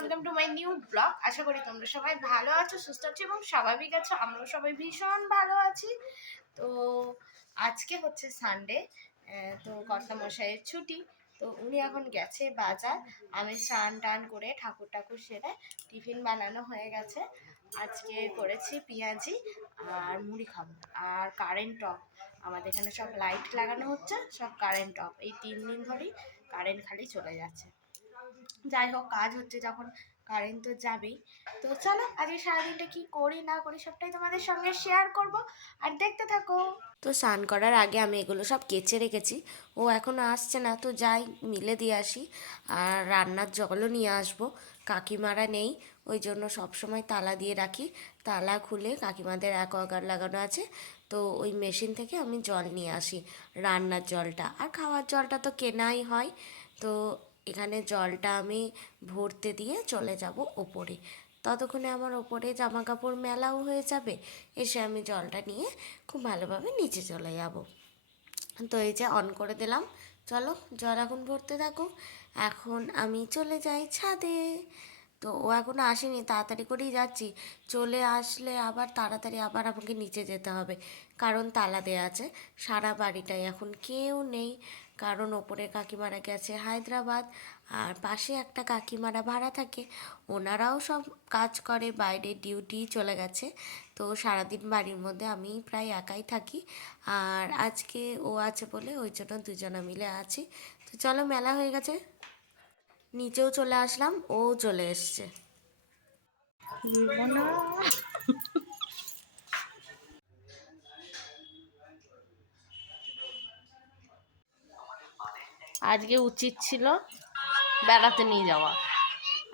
Welcome to my new blog আশা করি তোমরা সবাই ভালো আছো, সুস্থ আছো এবং স্বাভাবিক আছো। আমরাও সবাই ভীষণ ভালো আছি। তো আজকে হচ্ছে সানডে তো কর্তা মশাইয়ের ছুটি। তো উনি এখন গেছে বাজার। আমি স্নান টান করে ঠাকুর ঠাকুর সেরে টিফিন বানানো হয়ে গেছে। আজকে করেছি পেঁয়াজি আর মুড়ি খাব। আর কারেন্ট অফ আমাদের এখানে সব লাইট লাগানো হচ্ছে, সব কারেন্ট অফ এই তিন দিন ধরেই কারেন্ট খালি চলে যাচ্ছে। যাই হোক, কাজ হচ্ছে যখন কারেন্ট তো যাবেই। তো চলো, আজকে সারাদিনটা কি করি, না করি, সবটাই তোমাদের সঙ্গে শেয়ার করব। আর দেখতে থাকো। তো স্নান করার আগে আমি এগুলো সব কেচে রেখেছি। ও এখনও আসছে না, তো যাই, মিলে দিয়ে আসি। আর রান্নার জলও নিয়ে আসব। কাকিমারা নেই, ওই জন্য সবসময় তালা দিয়ে রাখি। তালা খুলে কাকিমাদের অ্যাকোয়াগার্ড লাগানো আছে। তো ওই মেশিন থেকে আমি জল নিয়ে আসি, রান্নার জলটা। আর খাওয়ার জলটা তো কেনাই হয়। তো এখানে জলটা আমি ভরতে দিয়ে চলে যাব ওপরে। ততক্ষণে আমার ওপরে জামা কাপড় মেলাও হয়ে যাবে, এসে আমি জলটা নিয়ে খুব ভালোভাবে নিচে চলে যাব। তো এই যে অন করে দিলাম, চলো জল এখন ভরতে থাকো। এখন আমি চলে যাই ছাদে। তো ও এখনও আসেনি, তাড়াতাড়ি করেই যাচ্ছি। চলে আসলে আবার তাড়াতাড়ি আবার আমাকে নিচে যেতে হবে, কারণ তালা দেওয়া আছে, সারা বাড়িটায় এখন কেউ নেই। কারণ ওপরে কাকিমারা গেছে হায়দ্রাবাদ, আর পাশে একটা কাকিমারা ভাড়া থাকে। ওনারাও সব কাজ করে, বাইরে ডিউটি চলে গেছে। তো সারাদিন বাড়ির মধ্যে আমি প্রায় একাই থাকি। আর আজকে ও আছে বলে ওই জন্য দুজনা মিলে আছি। তো চলো মেলা হয়ে গেছে। নিচেও চলে আসলাম, ও চলে এসছে। আজকে উচিত ছিল বেড়াতে নিয়ে যাওয়া।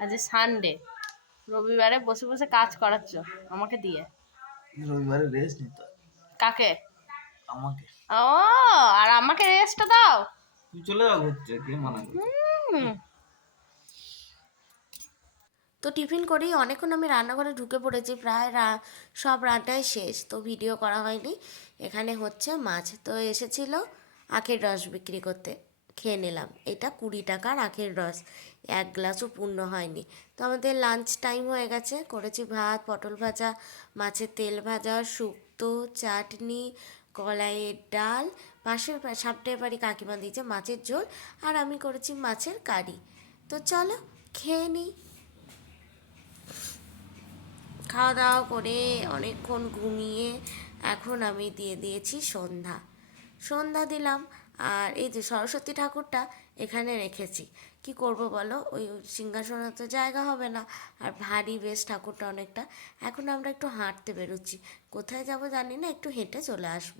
আজকে সানডে রবিবারে বসে বসে কাজ করাচ্ছ আমাকে দিয়ে। রবিবারে রেস্ট নিতে কাকে? আমাকে। ও আর আমাকে রেস্টটা দাও। তুই চলে যাও ঘুরতে কে মানা হুম। তো টিফিন করেই অনেকক্ষণ আমি রান্নাঘরে ঢুকে পড়েছি প্রায় রা- সব রান্নাই শেষ তো ভিডিও করা হয়নি। এখানে হচ্ছে মাছ তো এসেছিল আখের রস বিক্রি করতে। খেয়ে নিলাম। এটা কুড়ি টাকার আখের রস। এক গ্লাসও পূর্ণ হয়নি। তো আমাদের লাঞ্চ টাইম হয়ে গেছে। করেছি ভাত, পটল ভাজা, মাছের তেল ভাজা, শুক্তো, চাটনি, কলাইয়ের ডাল, পাশের সামনের বাড়ি কাকিমা দিয়েছে মাছের ঝোল, আর আমি করেছি মাছের কারি। তো চলো, খেয়ে নিই খাওয়া দাওয়া করে অনেকক্ষণ ঘুমিয়ে এখন আমি দিয়ে দিয়েছি সন্ধ্যা। সন্ধ্যা দিলাম। আর এই যে সরস্বতী ঠাকুরটা এখানে রেখেছি। কি করব বলো? ওই সিংহাসনে তো জায়গা হবে না। আর ভারী বেশ ঠাকুরটা অনেকটা। এখন আমরা একটু হাঁটতে বেরোচ্ছি। কোথায় যাব জানি না, একটু হেঁটে চলে আসব।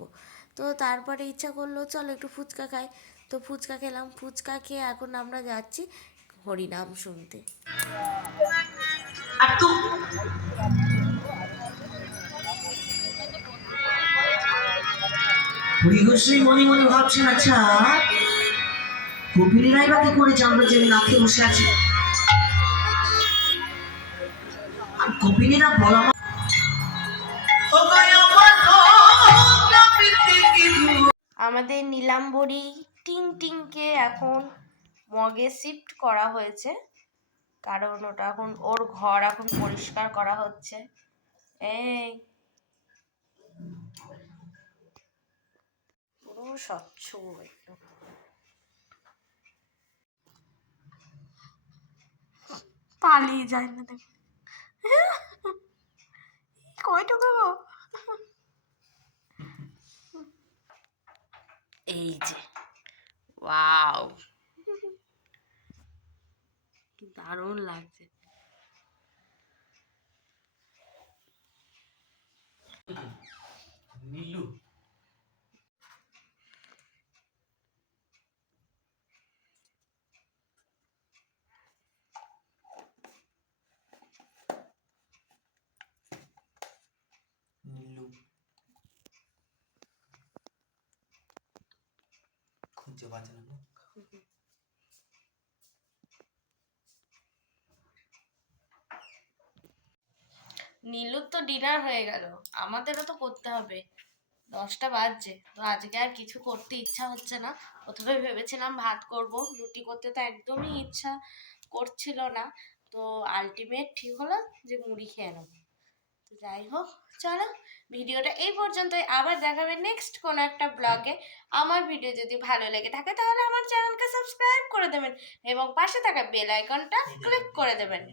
তো তারপরে ইচ্ছা করল, চলো একটু ফুচকা খাই। তো ফুচকা খেলাম। ফুচকা খেয়ে এখন আমরা যাচ্ছি হরিনাম শুনতে। হরিঘোষই মনে মনে ভাবছেন আচ্ছা কপিলেরাই বা কি করে জানলো যে আমি নাকে বসে আছি? আর কপিলেরা বলা আমাদের নীলাম্বরী টিং টিংকে এখন মগে শিফট করা হয়েছে। কারণ ওটা এখন ওর ঘর এখন পরিষ্কার করা হচ্ছে। এই পুরো স্বচ্ছ একদম। পালিয়ে যায় না কয়টুকু এই যে ওয়াও। দারুণ লাগছে। নীলু খুঁজে নীলুর তো ডিনার হয়ে গেল। আমাদেরও তো করতে হবে। দশটা বাজছে। তো আজকে আর কিছু করতে ইচ্ছা হচ্ছে না। প্রথমে ভেবেছিলাম ভাত করব। রুটি করতে তো একদমই ইচ্ছা করছিল না। তো আলটিমেট ঠিক হলো যে মুড়ি খেয়ে নেব। তো যাই হোক চলো ভিডিওটা এই পর্যন্তই। আবার দেখাবে নেক্সট কোনো একটা ব্লগে আমার ভিডিও যদি ভালো লেগে থাকে তাহলে আমার চ্যানেলকে সাবস্ক্রাইব করে দেবেন এবং পাশে থাকা বেল আইকনটা ক্লিক করে দেবেন।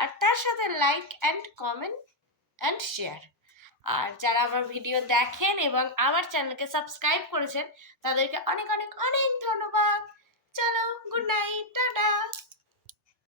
আর তার সাথে like and comment and share আর যারা আমার ভিডিও দেখেন এবং আমার চ্যানেলকে সাবস্ক্রাইব করেছেন তাদেরকে অনেক অনেক অনেক ধন্যবাদ। চলো গুড নাইট টাটা।